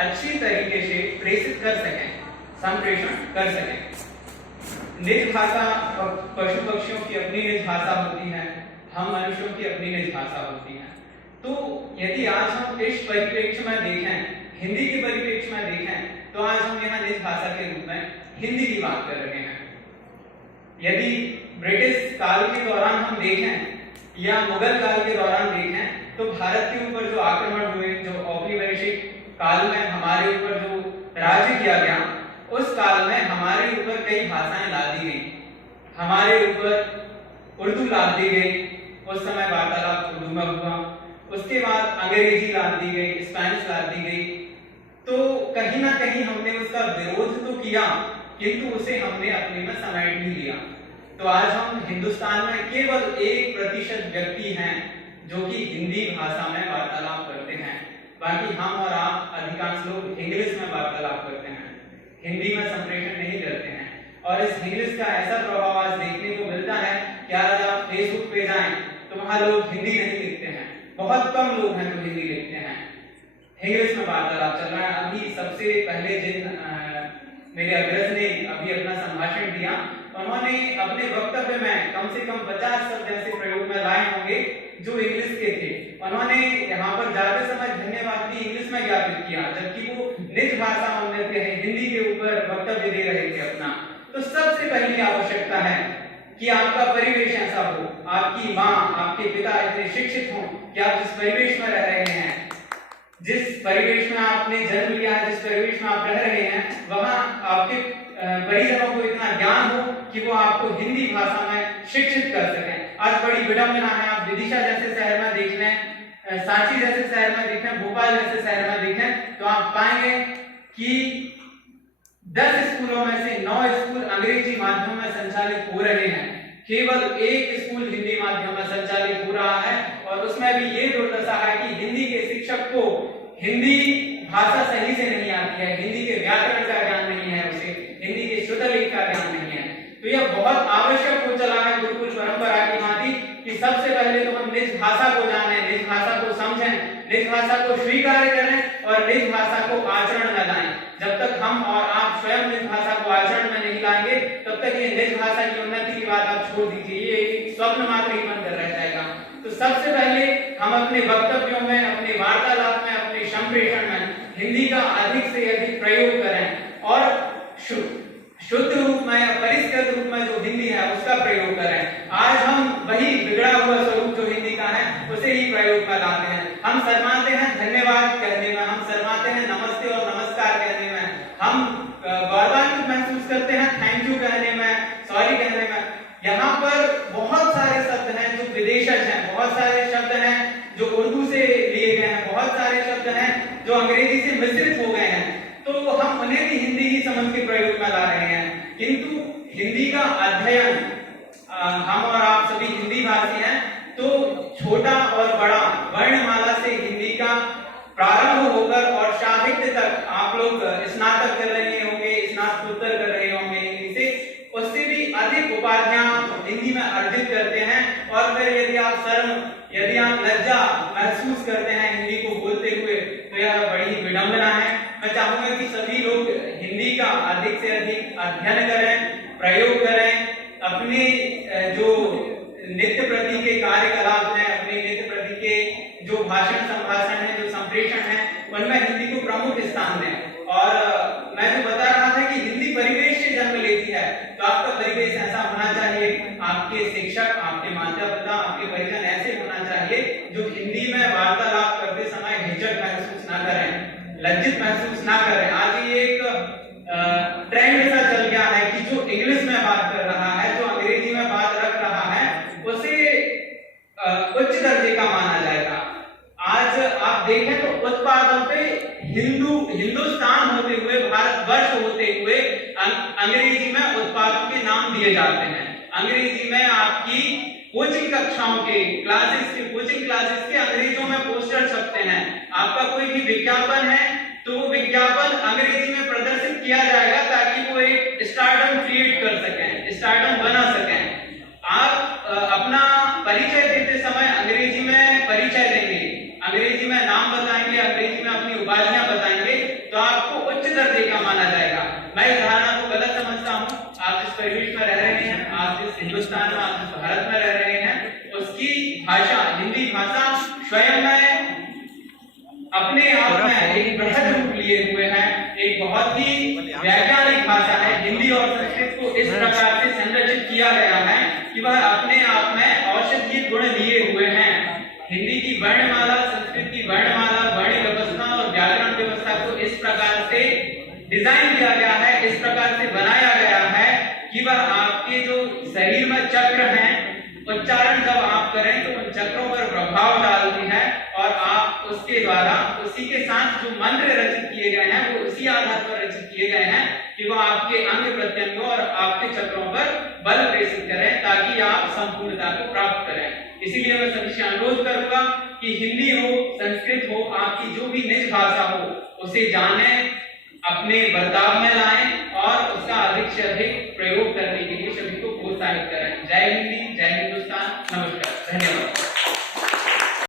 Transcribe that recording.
अच्छी तरीके से प्रेषित कर सकें, संप्रेषण कर सकें। निज भाषा, पशु पक्षियों की अपनी निज भाषा होती है, हम मनुष्यों की अपनी निज भाषा होती है। तो यदि आज हम इस परिप्रेक्ष्य में देखें, हिंदी के परिप्रेक्ष्य में देखें, तो आज हम यहाँ निज भाषा के रूप में हिंदी की बात कर रहे हैं। यदि ब्रिटिश काल के दौरान हम देखें या मुगल काल के दौरान देखें, तो भारत के ऊपर जो आक्रमण हुए, जो औपनिवेशिक काल में हमारे ऊपर जो राज्य किया गया, उस काल में हमारे ऊपर कई भाषाएं ला दी गई, हमारे ऊपर उर्दू ला दी गई, उस समय वार्तालाप उर्दू में हुआ। उसके बाद अंग्रेजी ला दी गई, स्पेनिश ला दी गई। तो कहीं ना कहीं हमने उसका विरोध तो किया, किंतु उसे हमने अपने में समेट भी लिया। तो आज हम हिंदुस्तान में केवल 1% व्यक्ति हैं जो कि हिंदी भाषा में वार्तालाप करते हैं। बाकी हम और आप अधिकांश लोग इंग्लिश में वार्तालाप करते हैं, हिंदी में संप्रेषण नहीं करते हैं। और इस इंग्लिश का ऐसा प्रभाव आज देखने को मिलता है कि आज आप फेसबुक पे जाएं तो वहां लोग हिंदी नहीं लिखते हैं, बहुत कम लोग हैं जो हिंदी लिखते हैं, इंग्लिश में वार्तालाप चल रहा है। अभी सबसे पहले जिन मेरे अग्रज ने अभी अपना संभाषण दिया, उन्होंने अपने वक्तव्य में कम से कम 50 शब्द ऐसे प्रयोग में लाए होंगे जो इंग्लिश के थे। उन्होंने यहाँ पर जाते समय धन्यवाद भी इंग्लिश में ज्ञापित किया, जबकि वो निज भाषा में हिंदी के ऊपर वक्तव्य दे रहे थे अपना। तो सबसे पहली आवश्यकता है कि आपका परिवेश ऐसा हो, आपकी माँ, आपके पिता इतने शिक्षित हों कि आप जिस परिवेश में रह रहे हैं, जिस परिवेश में आपने जन्म लिया है, जिस परिवेश में आप रह रहे हैं, वहां आपके परिजनों को इतना ज्ञान हो कि वो आपको हिंदी भाषा में शिक्षित कर सकें। आज बड़ी विडंबना है, आप विदिशा जैसे शहर में देख लें, सांची जैसे शहर में देखें, भोपाल जैसे शहर में देखें, तो आप पाएंगे कि 10 स्कूलों में से 9 स्कूल अंग्रेजी माध्यम में संचालित हो रहे हैं, केवल 1 स्कूल हिंदी माध्यम में संचालित हो रहा है। और उसमें भी ये दुर्दशा है कि हिंदी के शिक्षक को हिंदी भाषा सही से नहीं आती है, हिंदी के व्याकरण का ज्ञान नहीं है, उसे हिंदी के शुद्ध लेख का ज्ञान नहीं है। तो यह बहुत आवश्यक हो चला है गुरुकुल परंपरा की भांति कि सबसे पहले तो हम निज भाषा को जानें, निज भाषा को समझें, निज भाषा को स्वीकार करें और निज भाषा को आचरण में लाएं। जब तक हम और आप स्वयं निज भाषा को आचरण में नहीं लाएंगे, तब तक ये निज भाषा की उन्नति की बात आप छोड़ दीजिए, ये एक स्वप्न मात्र ही बनकर रह जाएगा। तो सबसे पहले हम अपने वक्तव्यों में, अपने वार्तालाप में, अपने संप्रेषण में हिंदी का अधिक से अधिक प्रयोग करें और शुद्ध रूप में या परिष्कृत रूप में जो हिंदी है उसका प्रयोग करें। आज हम वही बिगड़ा हुआ स्वरूप जो हिंदी का है उसे ही प्रयोग में लाते हैं। हम शर्माते हैं धन्यवाद कहने में, हम शर्माते हैं नमस्ते और नमस्कार कहने में, हम गौरवान्वित महसूस करते हैं थैंक यू कहने में, सॉरी कहने में। यहाँ पर बहुत सारे शब्द हैं जो विदेशज हैं, बहुत सारे शब्द हैं जो उर्दू से लिए गए हैं, बहुत सारे शब्द हैं जो अंग्रेजी से मिश्रित हो गए हैं। तो हम उन्हें भी हिंदी ही समझ के प्रयोग में ला रहे हैं, किंतु हिंदी का अध्ययन, हम और आप सभी हिंदी भाषी हैं, तो छोटा और बड़ा वर्णमाला से हिंदी का प्रारंभ होकर और साहित्य तक आप लोग स्नातक कर रहे होंगे, स्नातकोत्तर कर रहे होंगे हिंदी से, उससे भी अधिक उपाधियां हिंदी में अर्जित करते हैं। और फिर यदि आप शर्म, यदि आप लज्जा महसूस करते हैं हिंदी को बोलते हुए, तो यह बड़ी विडंबना है। मैं चाहूंगा कि सभी लोग हिंदी का अधिक से अधिक अध्ययन करें, प्रयोग करें, अपने जो नित्य प्रति के कार्यकलाप हैं, अपने नित्य प्रति के जो भाषण संभाषण है, जो संप्रेषण है, उनमें हिंदी को प्रमुख स्थान दें। और मैं जो बता रहा था कि हिंदी परिवेश से जन्म लेती है, तो आपका परिवेश ऐसा होना चाहिए, आपके शिक्षक, आपके माता पिता, आपके परिजन ऐसे होना चाहिए जो हिंदी में वार्तालाप करते समय हिचक महसूस ना करें, लज्जित महसूस ना करें। आज ये एक ट्रेंड ऐसा चल गया है कि जो इंग्लिश में बात कर रहा है, जो अंग्रेजी में बात रख रहा है, उसे उच्च दर्जे का माना जाएगा। आज आप देखें तो उत्पादों पे हिंदुस्तान होते हुए, भारतवर्ष होते हुए अंग्रेजी में उत्पादों के नाम दिए जाते हैं। अंग्रेजी में आपकी कोचिंग कक्षाओं के कोचिंग क्लासेस के अंग्रेजों में पोस्टर छपते हैं। आपका कोई भी विज्ञापन है तो वो विज्ञापन अंग्रेजी में प्रदर्शित किया जाएगा ताकि वो एक स्टारडम क्रिएट कर सकें, स्टारडम बना सकें। आप अपना परिचय देते समय अंग्रेजी में परिचय देंगे, अंग्रेजी में नाम बताएंगे, अंग्रेजी में अपनी उपाधियां बताएंगे, तो हिंदुस्तान में, आप भारत में रह रहे हैं, उसकी भाषा, हिंदी भाषा स्वयं में अपने आप में एक बृहद रूप लिए हुए है, एक बहुत ही वैज्ञानिक भाषा है। हिंदी और संस्कृत को इस प्रकार से संरचित किया गया है कि वह अपने आप में औषधीय गुण लिए हुए हैं। हिंदी की वर्णमाला, संस्कृत की वर्णमाला, वर्ण व्यवस्था और व्याकरण व्यवस्था को इस प्रकार से डिजाइन किया गया है, इस प्रकार से बनाया गया है कि वह आपके जो शरीर में चक्र हैं, उच्चारण जब आप करें तो उन चक्रों पर प्रभाव डालती है और आप उसके द्वारा, उसी के साथ जो मंत्र रचित किए गए हैं वो उसी आधार पर रचित किए गए हैं कि वो आपके अंग प्रत्यंगों और आपके चक्रों पर बल प्रेषित करें ताकि आप संपूर्णता को प्राप्त करें। इसीलिए मैं सभी से अनुरोध करूंगा कि हिंदी हो, संस्कृत हो, आपकी जो भी निज भाषा हो, उसे जानें, अपने बर्ताव में लाएं और उसका अधिक से अधिक प्रयोग करने के लिए सभी को प्रोत्साहित करें। जय हिंदी।